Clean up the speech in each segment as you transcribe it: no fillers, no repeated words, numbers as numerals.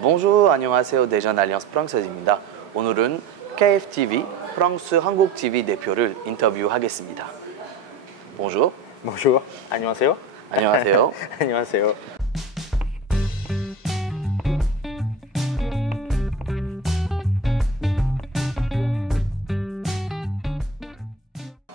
Bonjour, 안녕하세요. 대전 알리언스 프랑스입니다. 오늘은 KFTV 프랑스 한국 TV 대표를 인터뷰하겠습니다. Bonjour. Bonjour. 안녕하세요. 안녕하세요. 안녕하세요.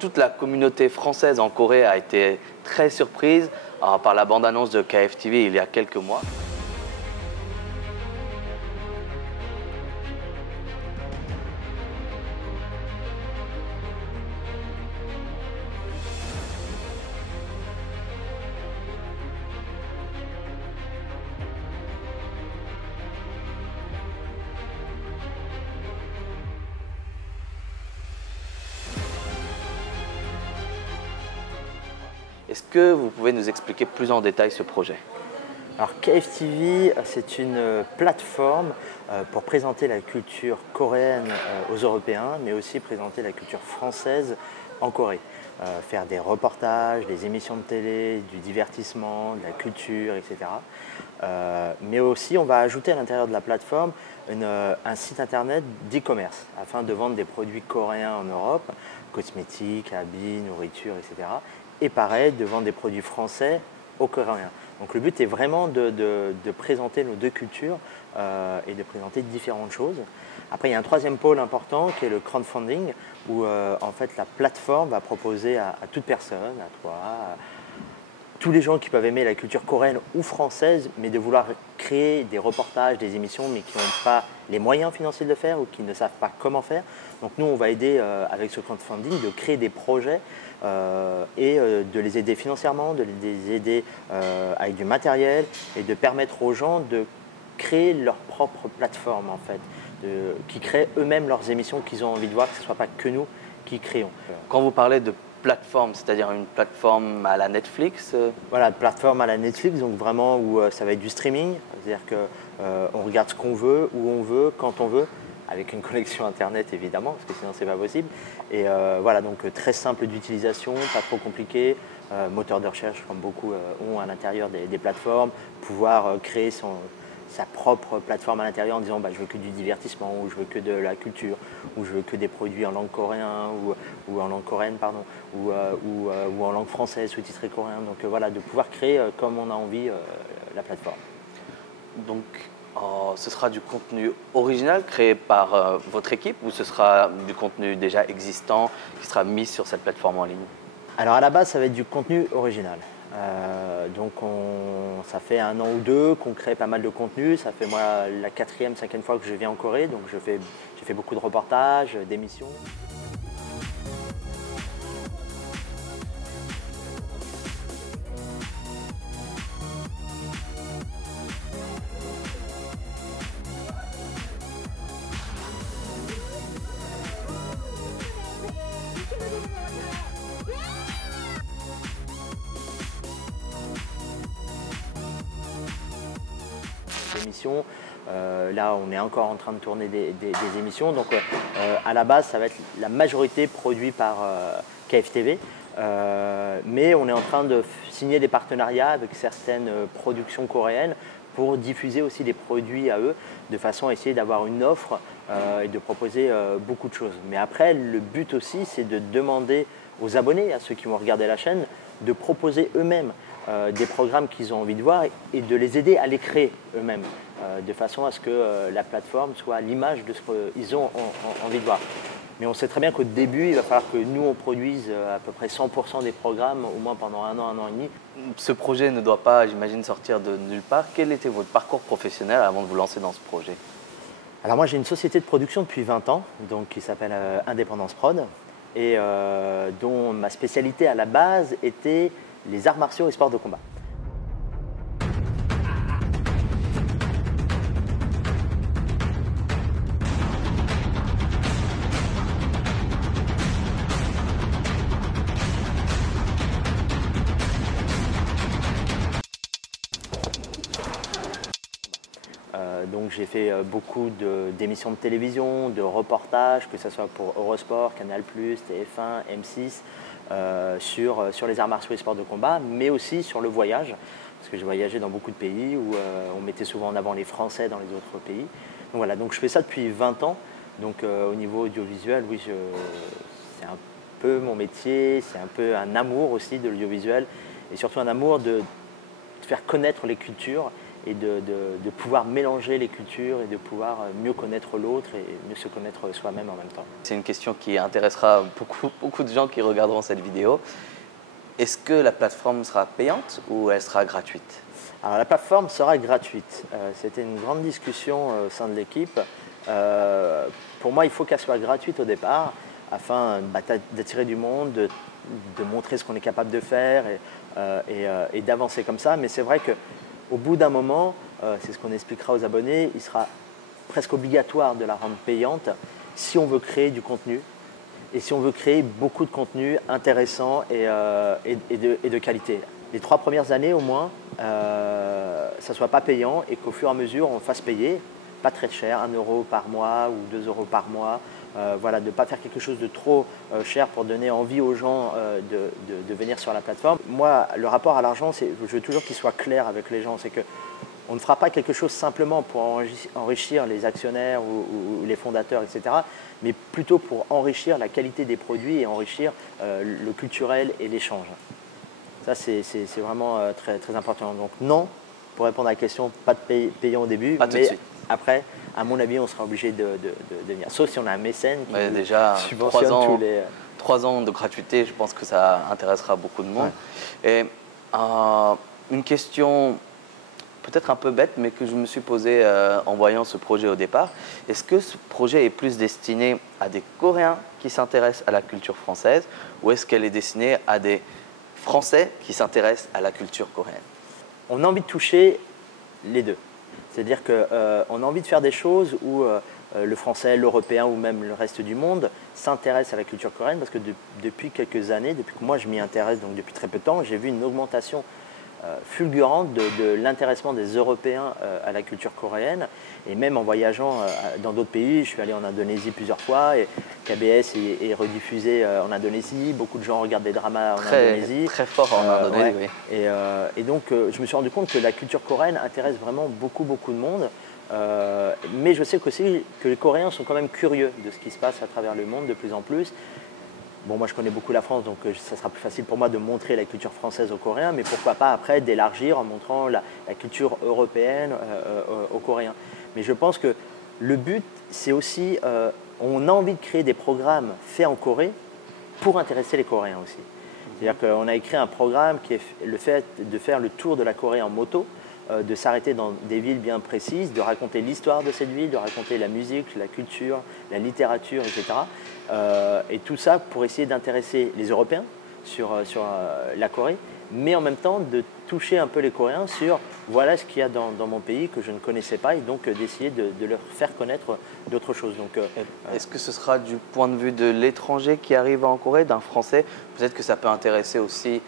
Toute la communauté française en Corée a été très surprise par la bande-annonce de KFTV il y a quelques mois. Est-ce que vous pouvez nous expliquer plus en détail ce projet? Alors KFTV, c'est une plateforme pour présenter la culture coréenne aux Européens, mais aussi présenter la culture française en Corée. Faire des reportages, des émissions de télé, du divertissement, de la culture, etc. Mais aussi, on va ajouter à l'intérieur de la plateforme un site internet d'e-commerce afin de vendre des produits coréens en Europe, cosmétiques, habits, nourriture, etc. Et pareil, de vendre des produits français aux Coréens. Donc le but est vraiment de présenter nos deux cultures et de présenter différentes choses. Après, il y a un troisième pôle important qui est le crowdfunding, où en fait la plateforme va proposer à toute personne, à toi, à tous les gens qui peuvent aimer la culture coréenne ou française, mais de vouloir créer des reportages, des émissions, mais qui n'ont pas les moyens financiers de le faire ou qui ne savent pas comment faire. Donc nous, on va aider avec ce crowdfunding de créer des projets et de les aider financièrement, de les aider avec du matériel et de permettre aux gens de créer leur propre plateforme en fait, qui créent eux-mêmes leurs émissions qu'ils ont envie de voir, que ce ne soit pas que nous qui créons. Quand vous parlez de plateforme, c'est-à-dire une plateforme à la Netflix? Voilà, plateforme à la Netflix, donc vraiment où ça va être du streaming, c'est-à-dire qu'on regarde ce qu'on veut, où on veut, quand on veut, avec une connexion internet évidemment, parce que sinon c'est pas possible. Et voilà, donc très simple d'utilisation, pas trop compliqué, moteur de recherche comme beaucoup ont à l'intérieur des plateformes, pouvoir créer sa propre plateforme à l'intérieur en disant bah, je veux que du divertissement, ou je veux que de la culture, ou je veux que des produits en langue coréenne, ou en langue coréenne, pardon, ou en langue française, sous-titré coréen. Donc voilà, de pouvoir créer comme on a envie la plateforme. Donc ce sera du contenu original créé par votre équipe ou ce sera du contenu déjà existant qui sera mis sur cette plateforme en ligne? Alors à la base, ça va être du contenu original. Donc ça fait 1 an ou 2 qu'on crée pas mal de contenu. Ça fait moi la 4e, 5e fois que je viens en Corée. Donc j'ai fait beaucoup de reportages, d'émissions. Là, on est encore en train de tourner des émissions. Donc, à la base, ça va être la majorité produit par KFTV. Mais on est en train de signer des partenariats avec certaines productions coréennes pour diffuser aussi des produits à eux, de façon à essayer d'avoir une offre et de proposer beaucoup de choses. Mais après, le but aussi, c'est de demander aux abonnés, à ceux qui vont regarder la chaîne, de proposer eux-mêmes des programmes qu'ils ont envie de voir et de les aider à les créer eux-mêmes, de façon à ce que la plateforme soit à l'image de ce qu'ils ont envie de voir. Mais on sait très bien qu'au début, il va falloir que nous, on produise à peu près 100% des programmes, au moins pendant 1 an et demi. Ce projet ne doit pas, j'imagine, sortir de nulle part. Quel était votre parcours professionnel avant de vous lancer dans ce projet? Alors moi, j'ai une société de production depuis 20 ans, donc, qui s'appelle Indépendance Prod, et dont ma spécialité à la base était les arts martiaux et sports de combat. Donc j'ai fait beaucoup d'émissions de télévision, de reportages, que ce soit pour Eurosport, Canal+, TF1, M6, sur les arts martiaux et sports de combat, mais aussi sur le voyage. parce que j'ai voyagé dans beaucoup de pays où on mettait souvent en avant les Français dans les autres pays. Donc voilà, donc je fais ça depuis 20 ans. Donc au niveau audiovisuel, oui, c'est un peu mon métier, c'est un peu un amour aussi de l'audiovisuel et surtout un amour de faire connaître les cultures et de pouvoir mélanger les cultures et de pouvoir mieux connaître l'autre et mieux se connaître soi-même en même temps. C'est une question qui intéressera beaucoup de gens qui regarderont cette vidéo. Est-ce que la plateforme sera payante ou elle sera gratuite? Alors la plateforme sera gratuite. C'était une grande discussion au sein de l'équipe. Pour moi, il faut qu'elle soit gratuite au départ afin d'attirer du monde, de montrer ce qu'on est capable de faire et d'avancer comme ça. Mais c'est vrai qu'au bout d'un moment, c'est ce qu'on expliquera aux abonnés, il sera presque obligatoire de la rendre payante si on veut créer du contenu et si on veut créer beaucoup de contenu intéressant et de qualité. Les 3 premières années au moins, ça ne soit pas payant et qu'au fur et à mesure, on fasse payer, pas très cher, 1 euro par mois ou 2 euros par mois. Voilà, de ne pas faire quelque chose de trop cher pour donner envie aux gens de venir sur la plateforme. Moi, le rapport à l'argent, je veux toujours qu'il soit clair avec les gens. C'est qu'on ne fera pas quelque chose simplement pour enrichir les actionnaires ou les fondateurs, etc., mais plutôt pour enrichir la qualité des produits et enrichir le culturel et l'échange. Ça, c'est vraiment très, très important. Donc non, pour répondre à la question, pas de payant au début, pas tout de suite. Après, à mon avis, on sera obligé de venir. Sauf si on a un mécène qui déjà subventionne tous les… 3 ans de gratuité, je pense que ça intéressera beaucoup de monde. Ouais. Et une question peut-être un peu bête, mais que je me suis posée en voyant ce projet au départ. Est-ce que ce projet est plus destiné à des Coréens qui s'intéressent à la culture française ou est-ce qu'elle est destinée à des Français qui s'intéressent à la culture coréenne? On a envie de toucher les deux. C'est-à-dire qu'on a envie de faire des choses où le français, l'européen ou même le reste du monde s'intéresse à la culture coréenne parce que depuis quelques années, depuis que moi je m'y intéresse, donc depuis très peu de temps, j'ai vu une augmentation fulgurante de l'intéressement des Européens à la culture coréenne. Et même en voyageant dans d'autres pays, je suis allé en Indonésie plusieurs fois et KBS est rediffusé en Indonésie. Beaucoup de gens regardent des dramas en Indonésie. Très fort en Indonésie, oui. Et donc, je me suis rendu compte que la culture coréenne intéresse vraiment beaucoup de monde. Mais je sais aussi que les Coréens sont quand même curieux de ce qui se passe à travers le monde de plus en plus. Bon, moi je connais beaucoup la France, donc ça sera plus facile pour moi de montrer la culture française aux Coréens, mais pourquoi pas après d'élargir en montrant la culture européenne aux Coréens. Mais je pense que le but, c'est aussi, on a envie de créer des programmes faits en Corée pour intéresser les Coréens aussi. C'est-à-dire qu'on a écrit un programme qui est le fait de faire le tour de la Corée en moto, de s'arrêter dans des villes bien précises, de raconter l'histoire de cette ville, de raconter la musique, la culture, la littérature, etc. Et tout ça pour essayer d'intéresser les Européens sur la Corée, mais en même temps de toucher un peu les Coréens sur voilà ce qu'il y a dans mon pays que je ne connaissais pas et donc d'essayer de leur faire connaître d'autres choses. Est-ce que ce sera du point de vue de l'étranger qui arrive en Corée, d'un Français? Peut-être que ça peut intéresser aussi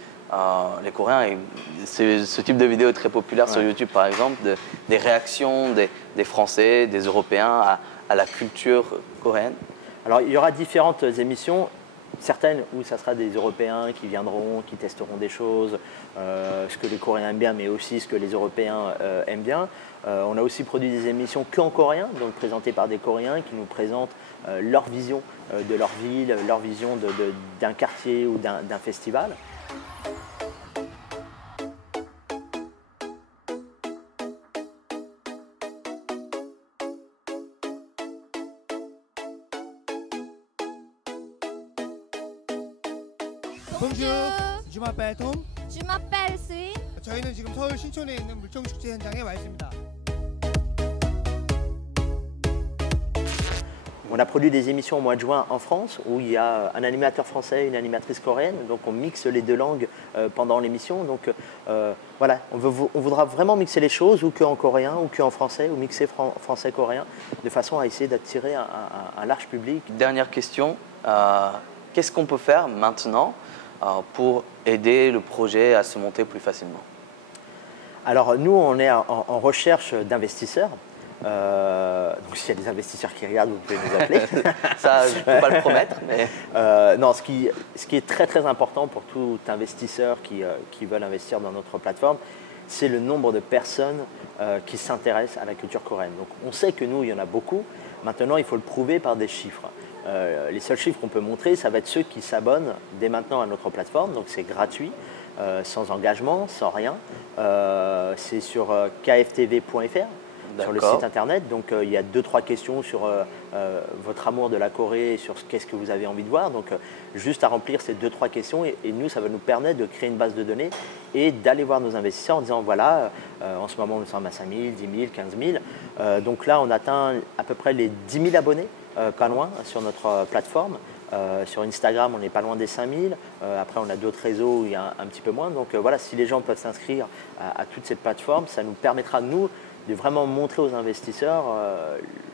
les Coréens. Et ce type de vidéo est très populaire sur YouTube, par exemple, des réactions des Français, des Européens à la culture coréenne. Alors, il y aura différentes émissions, certaines où ça sera des Européens qui viendront, qui testeront des choses, ce que les Coréens aiment bien, mais aussi ce que les Européens aiment bien. On a aussi produit des émissions qu'en coréen, donc présentées par des Coréens qui nous présentent leur vision de leur ville, leur vision d'un quartier ou d'un festival. Bonjour, je m'appelle Tom. Je m'appelle Sui. 저희는 지금 서울 신촌에 있는 물정축제 현장에 와 있습니다. On a produit des émissions au mois de juin en France où il y a un animateur français et une animatrice coréenne. Donc on mixe les deux langues pendant l'émission. Donc voilà, on voudra vraiment mixer les choses ou qu'en coréen ou qu'en français ou mixer français-coréen de façon à essayer d'attirer un large public. Dernière question, qu'est-ce qu'on peut faire maintenant pour aider le projet à se monter plus facilement? Alors nous, on est en recherche d'investisseurs. Donc s'il y a des investisseurs qui regardent, vous pouvez nous appeler. Ça, je ne peux pas le promettre. Mais… non, ce qui est très très important pour tout investisseur qui veulent investir dans notre plateforme, c'est le nombre de personnes qui s'intéressent à la culture coréenne. Donc on sait que nous, il y en a beaucoup. Maintenant, il faut le prouver par des chiffres. Les seuls chiffres qu'on peut montrer, ça va être ceux qui s'abonnent dès maintenant à notre plateforme. Donc c'est gratuit, sans engagement, sans rien. C'est sur kftv.fr. Sur le site internet, donc il y a 2-3 questions sur votre amour de la Corée et sur qu'est-ce que vous avez envie de voir. Donc juste à remplir ces 2-3 questions et nous, ça va nous permettre de créer une base de données et d'aller voir nos investisseurs en disant voilà, en ce moment nous sommes à 5 000, 10 000, 15 000. Donc là, on atteint à peu près les 10 000 abonnés, pas loin, sur notre plateforme. Sur Instagram, on n'est pas loin des 5 000. Après, on a d'autres réseaux où il y a un petit peu moins. Donc voilà, si les gens peuvent s'inscrire à toutes ces plateformes, ça nous permettra, nous, de vraiment montrer aux investisseurs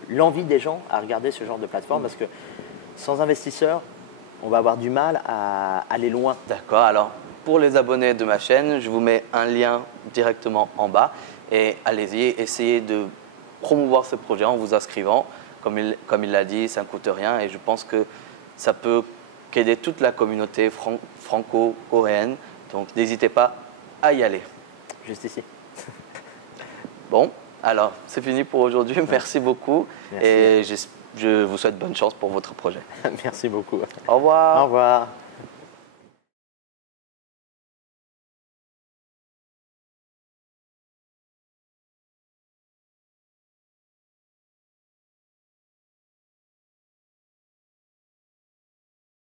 l'envie des gens à regarder ce genre de plateforme parce que sans investisseurs, on va avoir du mal à aller loin. D'accord, alors pour les abonnés de ma chaîne, je vous mets un lien directement en bas et allez-y, essayez de promouvoir ce projet en vous inscrivant. Comme il l'a dit, ça ne coûte rien et je pense que ça peut aider toute la communauté franco-coréenne. Donc n'hésitez pas à y aller. Juste ici. Bon, alors c'est fini pour aujourd'hui. Merci beaucoup. Merci. Et je vous souhaite bonne chance pour votre projet. Merci beaucoup. Au revoir. Au revoir.